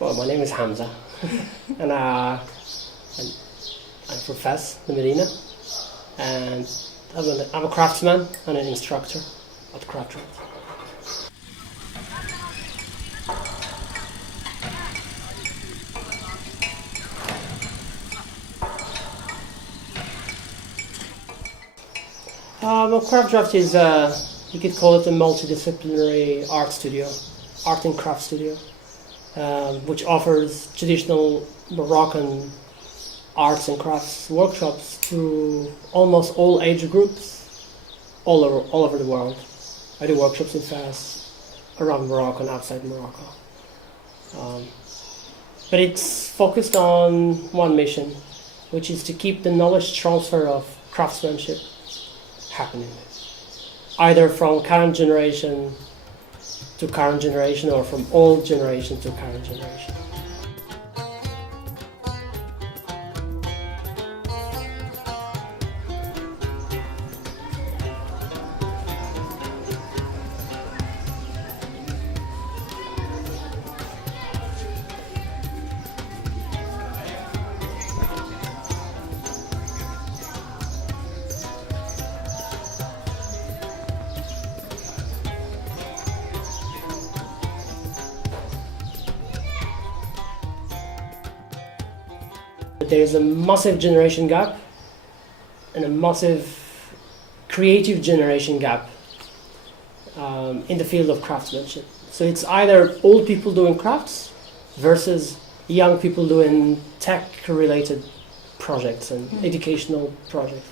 Well, my name is Hamza, and I'm from Fez, in Medina, and I'm a craftsman and an instructor at craft trade. Well, Craft Draft is, you could call it a multidisciplinary art and craft studio, which offers traditional Moroccan arts and crafts workshops to almost all age groups all over the world. I do workshops in Fez, around Morocco and outside Morocco. But it's focused on one mission, which is to keep the knowledge transfer of craftsmanship happening, either from current generation to current generation or from old generation to current generation. There's a massive generation gap and a massive creative generation gap in the field of craftsmanship. So it's either old people doing crafts versus young people doing tech-related projects and educational projects.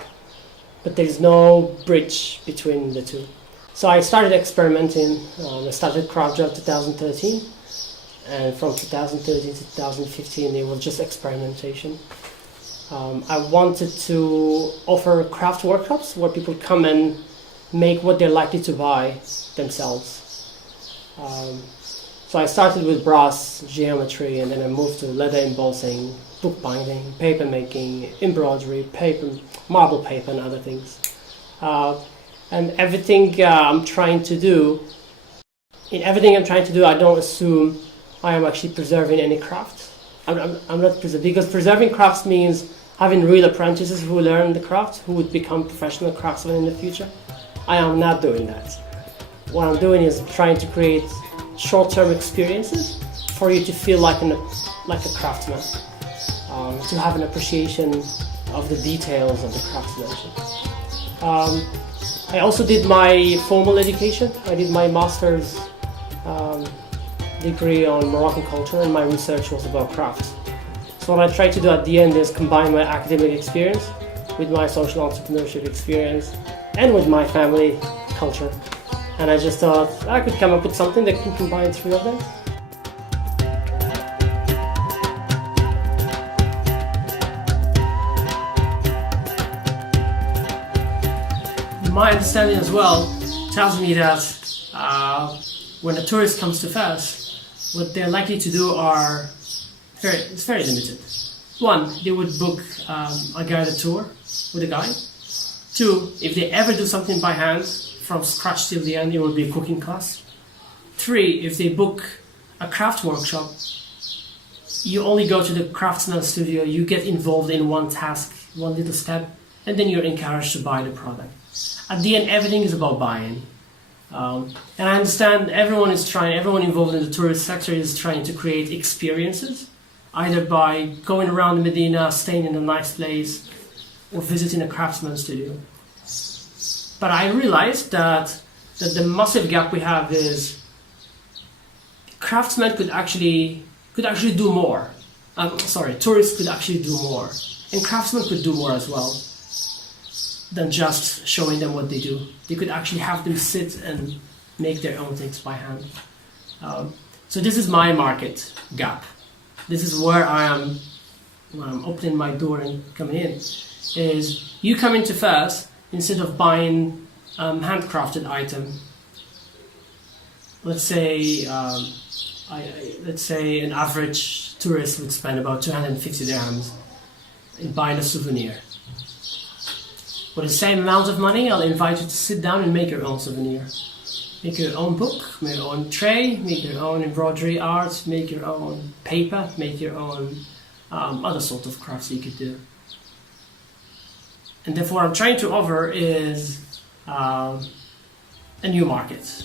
But there's no bridge between the two. So I started experimenting. I started Craft Job 2013. And from 2013 to 2015, it was just experimentation. I wanted to offer craft workshops where people come and make what they're likely to buy themselves. So I started with brass, geometry, and then I moved to leather embossing, bookbinding, paper making, embroidery, paper, marble paper, and other things. And everything I'm trying to do, I don't assume I am actually preserving any craft. I'm not preserving, because preserving crafts means having real apprentices who learn the craft, who would become professional craftsmen in the future. I am not doing that. What I'm doing is trying to create short-term experiences for you to feel like a craftsman, to have an appreciation of the details of the craftsmanship. I also did my formal education. I did my master's degree on Moroccan culture, and my research was about crafts. So what I tried to do at the end is combine my academic experience with my social entrepreneurship experience and with my family culture. And I just thought I could come up with something that can combine three of them. My understanding as well tells me that when a tourist comes to Fez, what they're likely to do it's very limited. One, they would book a guided tour with a guide. Two, if they ever do something by hand, from scratch till the end, it will be a cooking class. Three, if they book a craft workshop, you only go to the craftsman studio, you get involved in one task, one little step, and then you're encouraged to buy the product. At the end, everything is about buying. And I understand everyone involved in the tourist sector is trying to create experiences, either by going around Medina, staying in a nice place, or visiting a craftsman studio. But I realized that the massive gap we have is craftsmen could actually do more. Tourists could actually do more, and craftsmen could do more as well than just showing them what they do. They could actually have them sit and make their own things by hand. So this is my market gap. This is where I am when I'm opening my door and coming in. Is you come into Fez, instead of buying handcrafted item, let's say an average tourist would spend about 250 dirhams in buying a souvenir. For the same amount of money, I'll invite you to sit down and make your own souvenir. Make your own book, make your own tray, make your own embroidery art, make your own paper, make your own other sort of crafts you could do. And therefore, what I'm trying to offer is a new market.